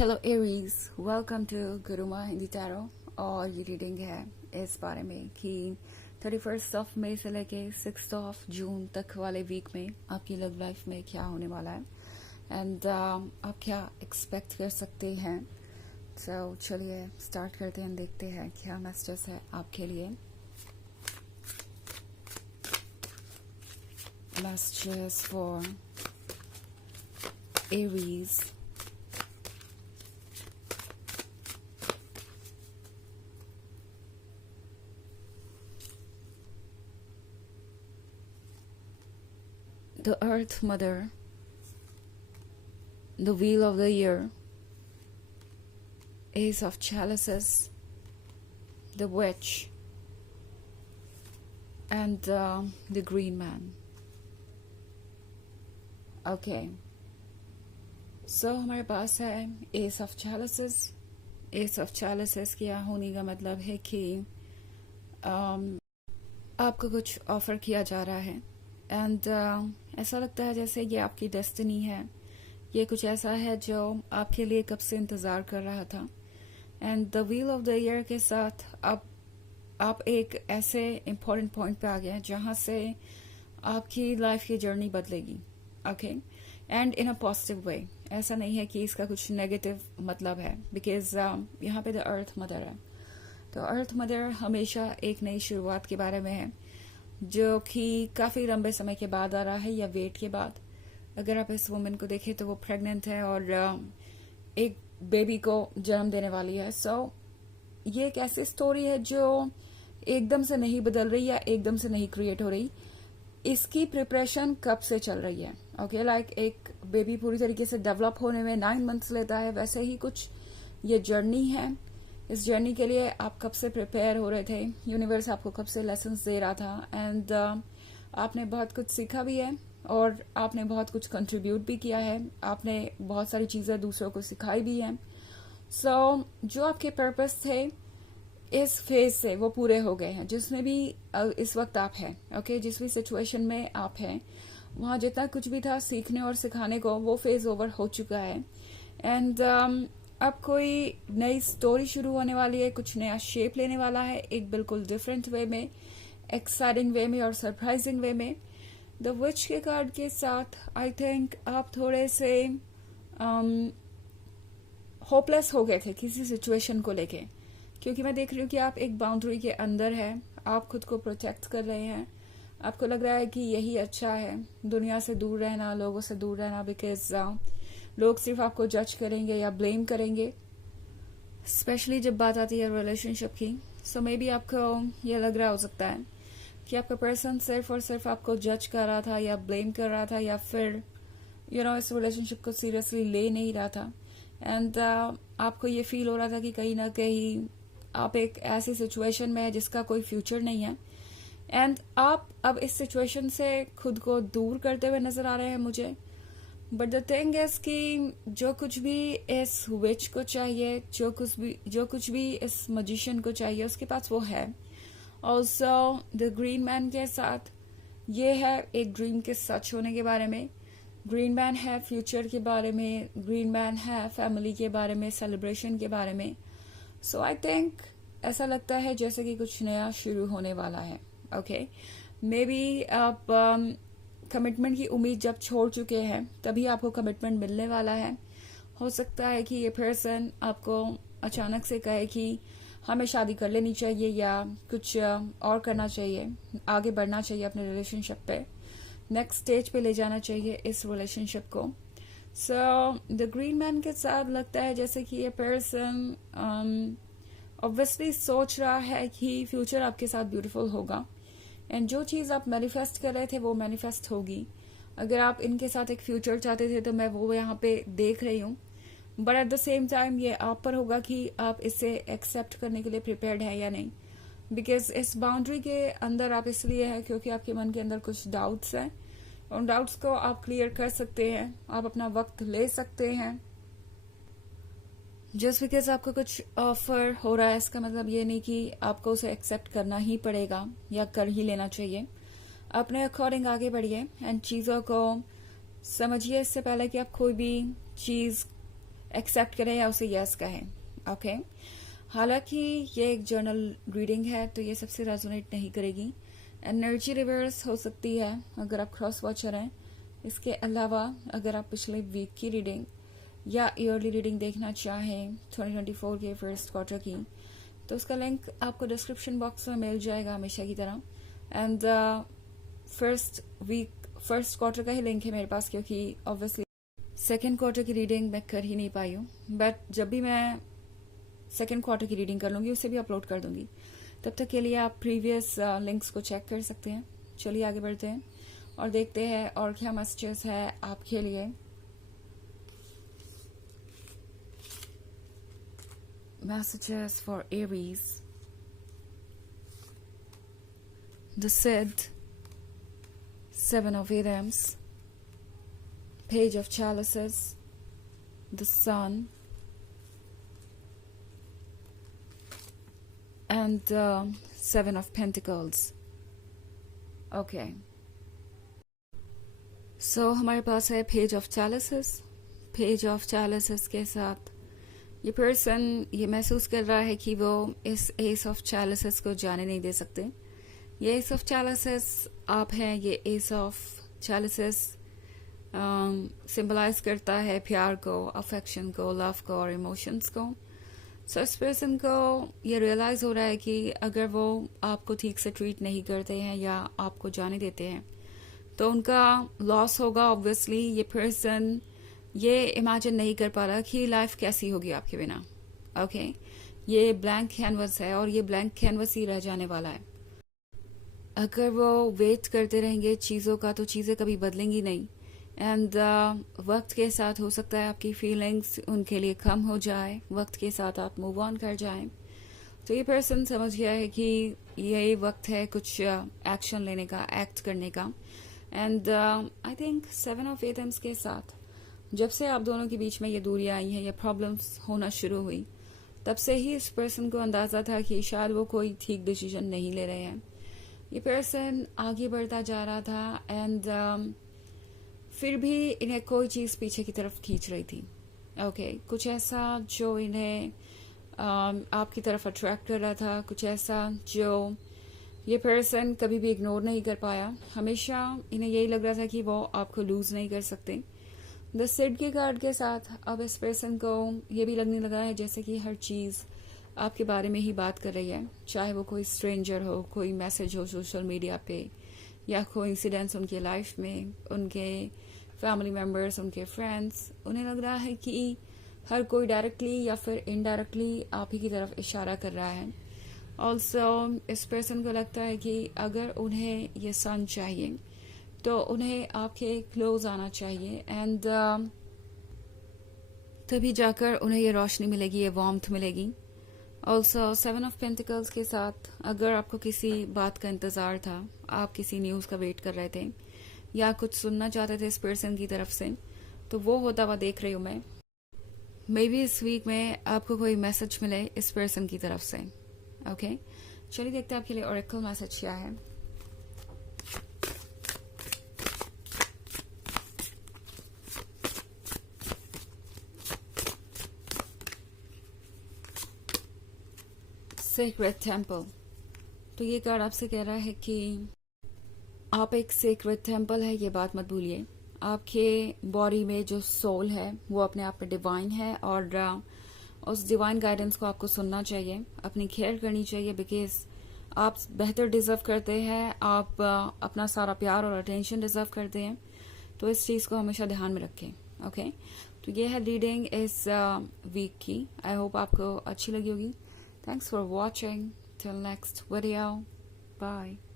Hello Aries, welcome to Guruma Hindi tarot. और ये reading है इस बारे में कि 31 मई से लेके 6 जून तक वाले वीक में आपकी लव लाइफ में क्या होने वाला है एंड आप क्या एक्सपेक्ट कर सकते हैं। तो चलिए स्टार्ट करते हैं, देखते हैं क्या मैसेजेस है आपके लिए। Messages for Aries. The Earth Mother, the Wheel of the Year, Ace of Chalices, the Witch, and the Green Man. Okay. So हमारे पास है Ace of Chalices. Ace of Chalices क्या होने का मतलब है कि आपको कुछ ऑफर किया जा रहा है एंड ऐसा लगता है जैसे ये आपकी डेस्टिनी है। ये कुछ ऐसा है जो आपके लिए कब से इंतज़ार कर रहा था। And the wheel of the year के साथ आप एक ऐसे इम्पोर्टेंट पॉइंट पे आ गए हैं जहाँ से आपकी लाइफ की जर्नी बदलेगी। Okay, and in a positive way. ऐसा नहीं है कि इसका कुछ नेगेटिव मतलब है, बिकॉज यहाँ पे द अर्थ मदर है। तो अर्थ मदर हमेशा एक नई शुरुआत के बारे में है, जो कि काफ़ी लंबे समय के बाद आ रहा है या वेट के बाद। अगर आप इस वुमेन को देखें तो वो प्रेग्नेंट है और एक बेबी को जन्म देने वाली है। सो ये एक ऐसी स्टोरी है जो एकदम से नहीं बदल रही या एकदम से नहीं क्रिएट हो रही। इसकी प्रिपरेशन कब से चल रही है। ओके, लाइक एक बेबी पूरी तरीके से डेवलप होने में 9 मंथ्स लेता है, वैसे ही कुछ ये जर्नी है। इस जर्नी के लिए आप कब से प्रिपेयर हो रहे थे, यूनिवर्स आपको कब से लेसन्स दे रहा था एंड आपने बहुत कुछ सीखा भी है और आपने बहुत कुछ कंट्रीब्यूट भी किया है। आपने बहुत सारी चीज़ें दूसरों को सिखाई भी हैं। सो जो आपके पर्पस थे इस फेज से वो पूरे हो गए हैं। जिसमें भी इस वक्त आप हैं, ओके, जिस भी सिचुएशन में आप हैं, वहाँ जितना कुछ भी था सीखने और सिखाने को, वो फेज ओवर हो चुका है। एंड अब कोई नई स्टोरी शुरू होने वाली है, कुछ नया शेप लेने वाला है, एक बिल्कुल डिफरेंट वे में, एक्साइटिंग वे में और सरप्राइजिंग वे में। द विच के कार्ड के साथ आई थिंक आप थोड़े से होपलेस हो गए थे किसी सिचुएशन को लेके, क्योंकि मैं देख रही हूँ कि आप एक बाउंड्री के अंदर है, आप खुद को प्रोटेक्ट कर रहे हैं। आपको लग रहा है कि यही अच्छा है, दुनिया से दूर रहना, लोगों से दूर रहना, बिकॉज लोग सिर्फ आपको जज करेंगे या ब्लेम करेंगे, स्पेशली जब बात आती है रिलेशनशिप की। सो मे बी आपको ये लग रहा हो सकता है कि आपका पर्सन सिर्फ और सिर्फ आपको जज कर रहा था या ब्लेम कर रहा था या फिर इस रिलेशनशिप को सीरियसली ले नहीं रहा था। एंड आपको ये फील हो रहा था कि कहीं ना कहीं आप एक ऐसी सिचुएशन में है जिसका कोई फ्यूचर नहीं है एंड आप अब इस सिचुएशन से खुद को दूर करते हुए नजर आ रहे हैं मुझे। बट द थिंग इज कि जो कुछ भी इस विच को चाहिए, जो कुछ भी इस मजिशियन को चाहिए, उसके पास वो है। ऑल्सो द ग्रीन मैन के साथ ये है एक ड्रीम के सच होने के बारे में। ग्रीन मैन है फ्यूचर के बारे में, ग्रीन मैन है फैमिली के बारे में, सेलिब्रेशन के बारे में। सो आई थिंक ऐसा लगता है जैसे कि कुछ नया शुरू होने वाला है। ओके, मे बी आप कमिटमेंट की उम्मीद जब छोड़ चुके हैं तभी आपको कमिटमेंट मिलने वाला है। हो सकता है कि ये पर्सन आपको अचानक से कहे कि हमें शादी कर लेनी चाहिए या कुछ और करना चाहिए, आगे बढ़ना चाहिए अपने रिलेशनशिप पे, नेक्स्ट स्टेज पे ले जाना चाहिए इस रिलेशनशिप को। सो द ग्रीन मैन के साथ लगता है जैसे कि ये पर्सन ऑब्वियसली सोच रहा है कि फ्यूचर आपके साथ ब्यूटीफुल होगा एंड जो चीज़ आप मैनिफेस्ट कर रहे थे वो मैनिफेस्ट होगी। अगर आप इनके साथ एक फ्यूचर चाहते थे तो मैं वो यहाँ पे देख रही हूँ, but at the same time ये आप पर होगा कि आप इसे एक्सेप्ट करने के लिए प्रिपेयर्ड है या नहीं। बिकॉज इस बाउंड्री के अंदर आप इसलिए हैं क्योंकि आपके मन के अंदर कुछ डाउट्स हैं। उन डाउट्स को आप क्लियर कर सकते हैं, आप अपना वक्त ले सकते हैं। जस्ट बिकॉज आपको कुछ ऑफर हो रहा है इसका मतलब ये नहीं कि आपको उसे एक्सेप्ट करना ही पड़ेगा या कर ही लेना चाहिए। अपने अकॉर्डिंग आगे बढ़िए एंड चीज़ों को समझिए इससे पहले कि आप कोई भी चीज़ एक्सेप्ट करें या उसे यस कहें। ओके, हालांकि ये एक जर्नल रीडिंग है तो ये सबसे रेजोनेट नहीं करेगी। एनर्जी रिवर्स हो सकती है अगर आप क्रॉस वॉचर हैं। इसके अलावा अगर आप पिछले वीक की रीडिंग या ईयरली रीडिंग देखना चाहें 2024 के फर्स्ट क्वार्टर की, तो उसका लिंक आपको डिस्क्रिप्शन बॉक्स में मिल जाएगा हमेशा की तरह। एंड फर्स्ट क्वार्टर का ही लिंक है मेरे पास, क्योंकि ऑब्वियसली सेकेंड क्वार्टर की रीडिंग मैं कर ही नहीं पाई हूँ। बट जब भी मैं सेकेंड क्वार्टर की रीडिंग कर लूंगी उसे भी अपलोड कर दूंगी। तब तक के लिए आप प्रीवियस लिंक्स को चेक कर सकते हैं। चलिए आगे बढ़ते हैं और देखते हैं और क्या मैसेजेस है आपके लिए। Messages for Aries. The Sid, Seven of Items, Page of Chalices, the Sun, and Seven of Pentacles. Okay. So हमारे पास है Page of Chalices. Page of Chalices के साथ ये पर्सन ये महसूस कर रहा है कि वो इस एस ऑफ चैलिसेस को जाने नहीं दे सकते। ये एस ऑफ चैलिसेस आप हैं। ये एस ऑफ चैलिसेस सिंबलाइज करता है प्यार को, अफेक्शन को, लव को और इमोशंस को। सो इस पर्सन को ये रियलाइज हो रहा है कि अगर वो आपको ठीक से ट्रीट नहीं करते हैं या आपको जाने देते हैं तो उनका लॉस होगा। ऑब्वियसली ये पर्सन ये इमेजिन नहीं कर पा रहा कि लाइफ कैसी होगी आपके बिना। ओके, ये ब्लैंक कैनवस है और ये ब्लैंक कैनवस ही रह जाने वाला है। अगर वो वेट करते रहेंगे चीज़ों का तो चीज़ें कभी बदलेंगी नहीं। एंड वक्त के साथ हो सकता है आपकी फीलिंग्स उनके लिए कम हो जाए, वक्त के साथ आप मूव ऑन कर जाएं। तो ये पर्सन समझ गया है कि यही वक्त है कुछ एक्शन लेने का, एक्ट करने का। And I think seven of एथम्स के साथ जब से आप दोनों के बीच में ये दूरियां आई हैं, ये प्रॉब्लम्स होना शुरू हुई, तब से ही इस पर्सन को अंदाजा था कि शायद वो कोई ठीक डिसीजन नहीं ले रहे हैं। ये पर्सन आगे बढ़ता जा रहा था एंड फिर भी इन्हें कोई चीज़ पीछे की तरफ खींच रही थी। ओके, कुछ ऐसा जो इन्हें आपकी तरफ अट्रैक्ट कर रहा था, कुछ ऐसा जो ये पर्सन कभी भी इग्नोर नहीं कर पाया। हमेशा इन्हें यही लग रहा था कि वो आपको लूज नहीं कर सकते। द सिड के कार्ड के साथ अब इस पर्सन को ये भी लगने लगा है जैसे कि हर चीज़ आपके बारे में ही बात कर रही है, चाहे वो कोई स्ट्रेंजर हो, कोई मैसेज हो सोशल मीडिया पे, या कोई इंसिडेंट्स उनके लाइफ में, उनके फैमिली मेम्बर्स, उनके फ्रेंड्स। उन्हें लग रहा है कि हर कोई डायरेक्टली या फिर इनडायरेक्टली आप ही की तरफ इशारा कर रहा है। ऑल्सो इस पर्सन को लगता है कि अगर उन्हें ये सन चाहिए तो उन्हें आपके क्लोज आना चाहिए एंड तभी जाकर उन्हें ये रोशनी मिलेगी, ये वार्मथ मिलेगी। ऑल्सो सेवन ऑफ पेंटिकल्स के साथ अगर आपको किसी बात का इंतज़ार था, आप किसी न्यूज़ का वेट कर रहे थे या कुछ सुनना चाहते थे इस पर्सन की तरफ से, तो वो होता हुआ देख रही हूँ मैं। मे बी इस वीक में आपको कोई मैसेज मिले इस पर्सन की तरफ से। ओके, चलिए देखते हैं आपके लिए ओरेकल मैसेज क्या है। Secret temple. तो ये कार्ड आपसे कह रहा है कि आप एक सेक्रेट टेम्पल है, ये बात मत भूलिए। आपके बॉडी में जो सोल है वो अपने आप में डिवाइन है और उस डिवाइन गाइडेंस को आपको सुनना चाहिए, अपनी केयर करनी चाहिए, बिकॉज आप बेहतर डिजर्व करते हैं, आप अपना सारा प्यार और अटेंशन डिजर्व करते हैं। तो इस चीज़ को हमेशा ध्यान में रखें। ओके, तो ये है रीडिंग इस वीक की। आई होप आपको अच्छी लगी होगी। Thanks for watching. Till next video. Bye.